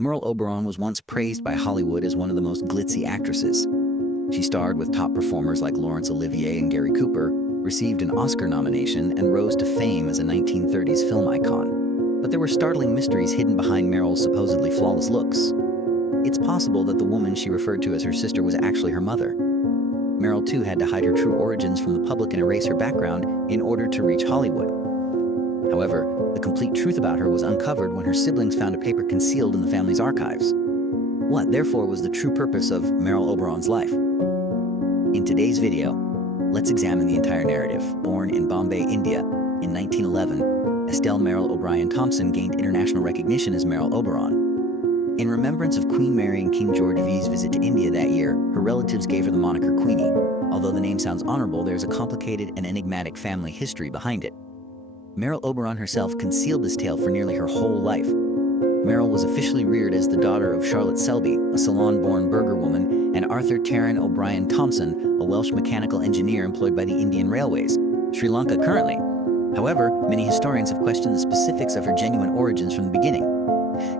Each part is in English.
Merle Oberon was once praised by Hollywood as one of the most glitzy actresses. She starred with top performers like Laurence Olivier and Gary Cooper, received an Oscar nomination, and rose to fame as a 1930s film icon. But there were startling mysteries hidden behind Merle's supposedly flawless looks. It's possible that the woman she referred to as her sister was actually her mother. Merle, too, had to hide her true origins from the public and erase her background in order to reach Hollywood. However, the complete truth about her was uncovered when her siblings found a paper concealed in the family's archives. What, therefore, was the true purpose of Merle Oberon's life? In today's video, let's examine the entire narrative. Born in Bombay, India, in 1911, Estelle Merle O'Brien Thompson gained international recognition as Merle Oberon. In remembrance of Queen Mary and King George V's visit to India that year, her relatives gave her the moniker Queenie. Although the name sounds honorable, there's a complicated and enigmatic family history behind it. Merle Oberon herself concealed this tale for nearly her whole life. Merle was officially reared as the daughter of Charlotte Selby, a Ceylon-born burgher woman, and Arthur Tarrant O'Brien Thompson, a Welsh mechanical engineer employed by the Indian Railways, Sri Lanka currently. However, many historians have questioned the specifics of her genuine origins from the beginning.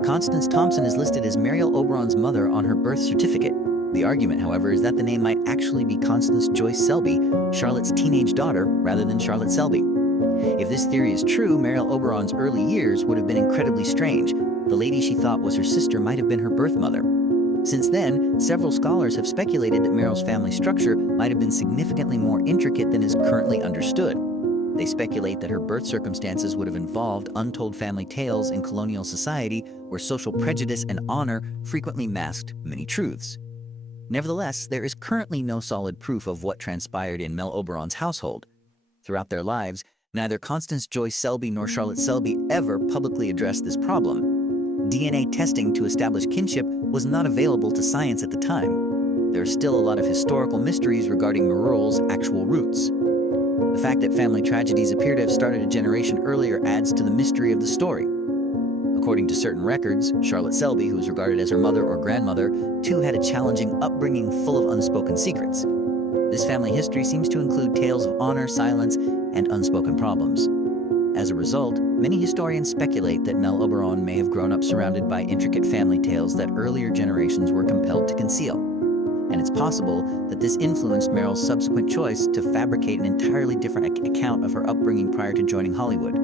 Constance Thompson is listed as Merle Oberon's mother on her birth certificate. The argument, however, is that the name might actually be Constance Joyce Selby, Charlotte's teenage daughter, rather than Charlotte Selby. If this theory is true, Merle Oberon's early years would have been incredibly strange. The lady she thought was her sister might have been her birth mother. Since then, several scholars have speculated that Merle's family structure might have been significantly more intricate than is currently understood. They speculate that her birth circumstances would have involved untold family tales in colonial society where social prejudice and honor frequently masked many truths. Nevertheless, there is currently no solid proof of what transpired in Merle Oberon's household. Throughout their lives, neither Constance Joyce Selby nor Charlotte Selby ever publicly addressed this problem. DNA testing to establish kinship was not available to science at the time. There are still a lot of historical mysteries regarding Merle's actual roots. The fact that family tragedies appear to have started a generation earlier adds to the mystery of the story. According to certain records, Charlotte Selby, who is regarded as her mother or grandmother, too had a challenging upbringing full of unspoken secrets. This family history seems to include tales of honor, silence, and unspoken problems. As a result, many historians speculate that Merle Oberon may have grown up surrounded by intricate family tales that earlier generations were compelled to conceal. And it's possible that this influenced Merle's subsequent choice to fabricate an entirely different account of her upbringing prior to joining Hollywood.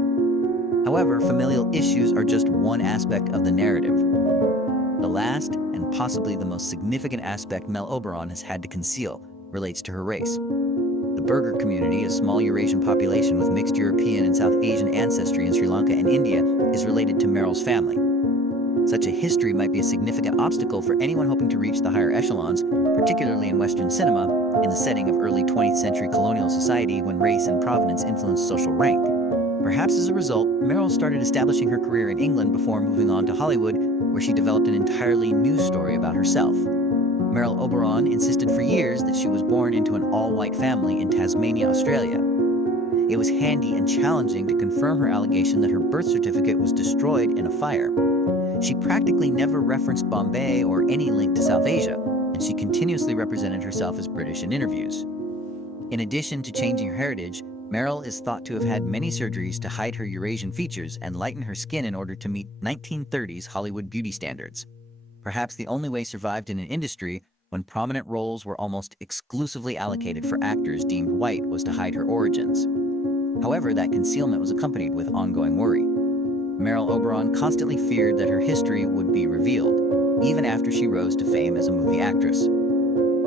However, familial issues are just one aspect of the narrative. The last, and possibly the most significant aspect Merle Oberon has had to conceal, relates to her race. The burgher community, a small Eurasian population with mixed European and South Asian ancestry in Sri Lanka and India, is related to Merle's family. Such a history might be a significant obstacle for anyone hoping to reach the higher echelons, particularly in Western cinema, in the setting of early 20th century colonial society when race and provenance influenced social rank. Perhaps as a result, Merle started establishing her career in England before moving on to Hollywood, where she developed an entirely new story about herself. Merle Oberon insisted for years that she was born into an all-white family in Tasmania, Australia. It was handy and challenging to confirm her allegation that her birth certificate was destroyed in a fire. She practically never referenced Bombay or any link to South Asia, and she continuously represented herself as British in interviews. In addition to changing her heritage, Merle is thought to have had many surgeries to hide her Eurasian features and lighten her skin in order to meet 1930s Hollywood beauty standards. Perhaps the only way survived in an industry when prominent roles were almost exclusively allocated for actors deemed white was to hide her origins. However, that concealment was accompanied with ongoing worry. Merle Oberon constantly feared that her history would be revealed, even after she rose to fame as a movie actress.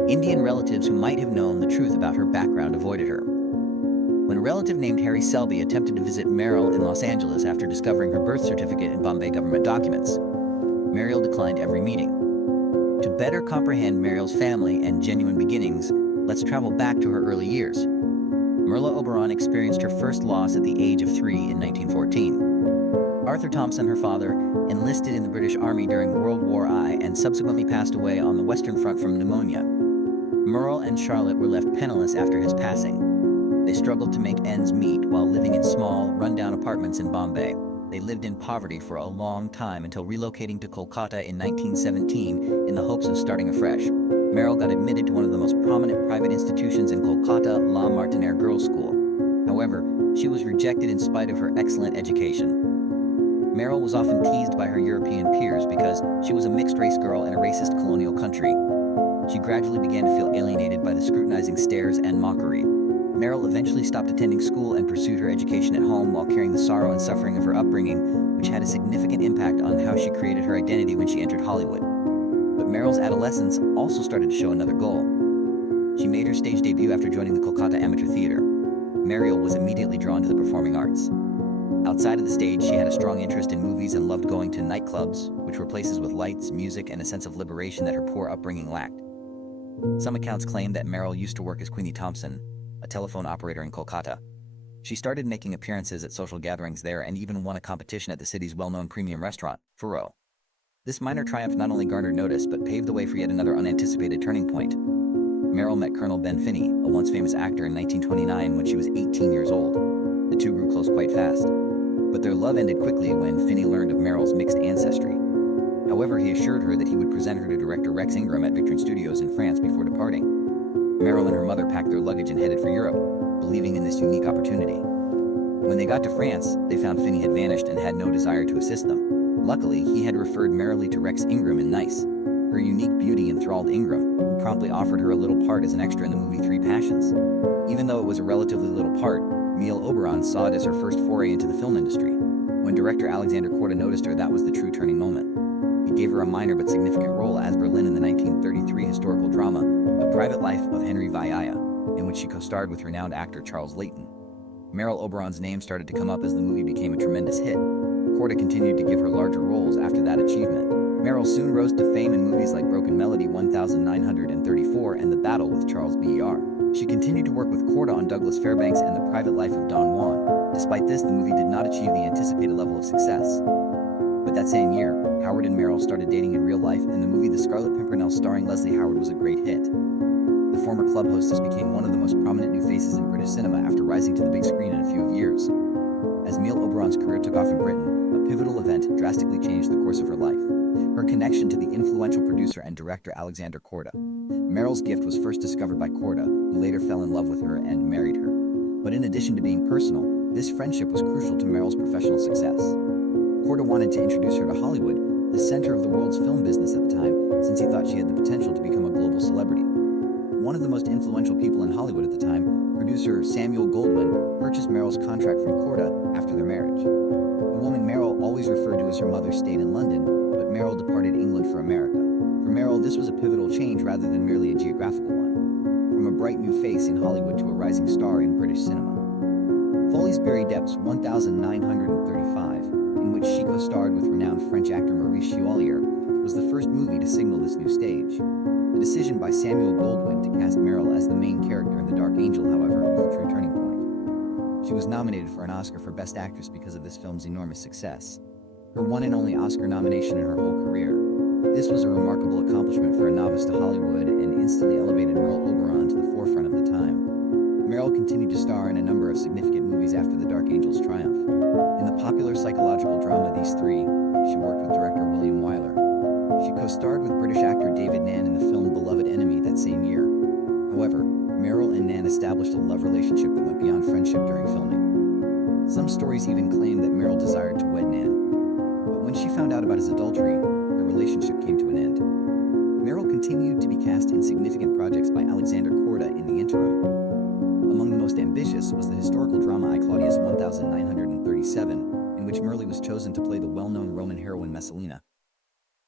Indian relatives who might have known the truth about her background avoided her. When a relative named Harry Selby attempted to visit Merle in Los Angeles after discovering her birth certificate in Bombay government documents, Merle declined every meeting. To better comprehend Merle's family and genuine beginnings, let's travel back to her early years. Merle Oberon experienced her first loss at the age of 3 in 1914. Arthur Thompson, her father, enlisted in the British Army during World War I and subsequently passed away on the Western Front from pneumonia. Merle and Charlotte were left penniless after his passing. They struggled to make ends meet while living in small, rundown apartments in Bombay. They lived in poverty for a long time until relocating to Kolkata in 1917 in the hopes of starting afresh. Merle got admitted to one of the most prominent private institutions in Kolkata, La Martiniere Girls' School. However, she was rejected in spite of her excellent education. Merle was often teased by her European peers because she was a mixed-race girl in a racist colonial country. She gradually began to feel alienated by the scrutinizing stares and mockery. Merle eventually stopped attending school and pursued her education at home while carrying the sorrow and suffering of her upbringing, which had a significant impact on how she created her identity when she entered Hollywood. But Merle's adolescence also started to show another goal. She made her stage debut after joining the Kolkata Amateur Theatre. Merle was immediately drawn to the performing arts. Outside of the stage, she had a strong interest in movies and loved going to nightclubs, which were places with lights, music, and a sense of liberation that her poor upbringing lacked. Some accounts claim that Merle used to work as Queenie Thompson, a telephone operator in Kolkata. She started making appearances at social gatherings there and even won a competition at the city's well-known premium restaurant, Faro. This minor triumph not only garnered notice, but paved the way for yet another unanticipated turning point. Merle met Colonel Ben Finney, a once famous actor, in 1929 when she was 18 years old. The two grew close quite fast. But their love ended quickly when Finney learned of Merle's mixed ancestry. However, he assured her that he would present her to director Rex Ingram at Victorine Studios in France before departing. Merle and her mother packed their luggage and headed for Europe, believing in this unique opportunity. When they got to France, they found Finney had vanished and had no desire to assist them. Luckily, he had referred Merle to Rex Ingram in Nice. Her unique beauty enthralled Ingram, who promptly offered her a little part as an extra in the movie Three Passions. Even though it was a relatively little part, Merle Oberon saw it as her first foray into the film industry. When director Alexander Korda noticed her, that was the true turning moment. He gave her a minor but significant role as Berlin in the 1933 historical drama, The Private Life of Henry Vaiaya, in which she co-starred with renowned actor Charles Layton. Merle Oberon's name started to come up as the movie became a tremendous hit. Korda continued to give her larger roles after that achievement. Merle soon rose to fame in movies like Broken Melody 1934 and The Battle with Charles Ber. She continued to work with Korda on Douglas Fairbanks and The Private Life of Don Juan. Despite this, the movie did not achieve the anticipated level of success. But that same year, Howard and Merle started dating in real life, and the movie The Scarlet Pimpernel starring Leslie Howard was a great hit. The former club hostess became one of the most prominent new faces in British cinema after rising to the big screen in a few years. As Merle Oberon's career took off in Britain, a pivotal event drastically changed the course of her life: her connection to the influential producer and director Alexander Korda. Merle's gift was first discovered by Korda, who later fell in love with her and married her. But in addition to being personal, this friendship was crucial to Merle's professional success. Korda wanted to introduce her to Hollywood, the center of the world's film business at the time, since he thought she had the potential to become a global celebrity. One of the most influential people in Hollywood at the time, producer Samuel Goldwyn, purchased Merle's contract from Korda after their marriage. The woman Merle always referred to as her mother stayed in London, but Merle departed England for America. For Merle, this was a pivotal change rather than merely a geographical one. From a bright new face in Hollywood to a rising star in British cinema. Foley's Buried Depths 1935, in which she co-starred with renowned French actor Maurice Chevalier, was the first movie to signal this new stage. The decision by Samuel Goldwyn to cast Merle as the main character in The Dark Angel, however, was a true turning point. She was nominated for an Oscar for Best Actress because of this film's enormous success. Her one and only Oscar nomination in her whole career. This was a remarkable accomplishment for a novice to Hollywood and instantly elevated Merle Oberon to the forefront of the time. Merle continued to star in a number of significant movies after The Dark Angel's triumph. In the popular psychological drama These Three, she worked with director William Wyler. She co-starred with British actor David Nann in the film Beloved Enemy that same year. However, Merle and Nann established a love relationship that went beyond friendship during filming. Some stories even claim that Merle desired to wed Nann. But when she found out about his adultery, their relationship came to an end. Merle continued to be cast in significant projects by Alexander Korda in the interim. Among the most ambitious was the historical drama I Claudius 1937, in which Merle was chosen to play the well-known Roman heroine Messalina.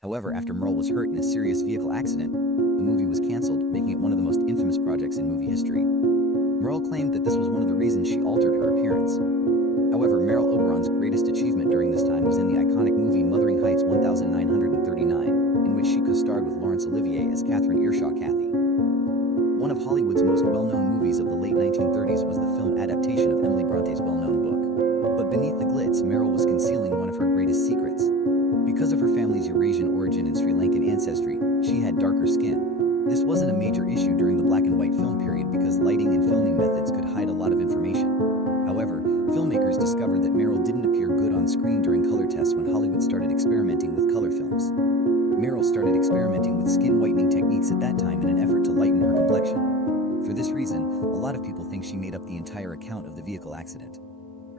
However, after Merle was hurt in a serious vehicle accident, the movie was cancelled, making it one of the most infamous projects in movie history. Merle claimed that this was one of the reasons she altered her appearance. However, Merle Oberon's greatest achievement during this time was in the iconic movie Wuthering Heights 1939, in which she co-starred with Laurence Olivier as Catherine Earshaw Cathy. One of Hollywood's most well-known movies of the late 1930s was the film adaptation of Emily Bronte's well-known book. But beneath the glitz, Merle was concealing one of her greatest secrets. Because of her family's Eurasian origin and Sri Lankan ancestry, she had darker skin. This wasn't a major issue during the black and white film period because lighting and filming methods could hide a lot of information. However, filmmakers discovered that Merle didn't appear good on screen during color tests when Hollywood started experimenting with color films. Merle started experimenting with skin whitening techniques at that time in an effort to lighten her complexion. For this reason, a lot of people think she made up the entire account of the vehicle accident.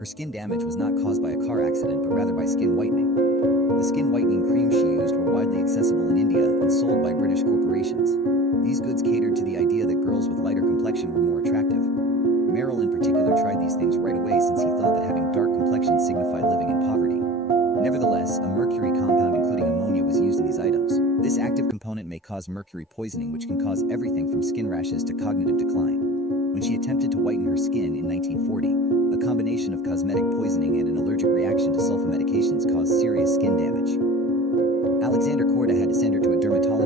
Her skin damage was not caused by a car accident, but rather by skin whitening. The skin whitening creams she used were widely accessible in India and sold by British corporations. These goods catered to the idea that girls with lighter complexion were more attractive. Merle in particular tried these things right away since he thought that having dark complexion signified living in poverty. Nevertheless, a mercury compound including ammonia was used in these items. This active component may cause mercury poisoning, which can cause everything from skin rashes to cognitive decline. When she attempted to whiten her skin in 1940, a combination of cosmetic poisoning and an allergic reaction to sulfa medications caused serious skin damage. Alexander Korda had to send her to a dermatologist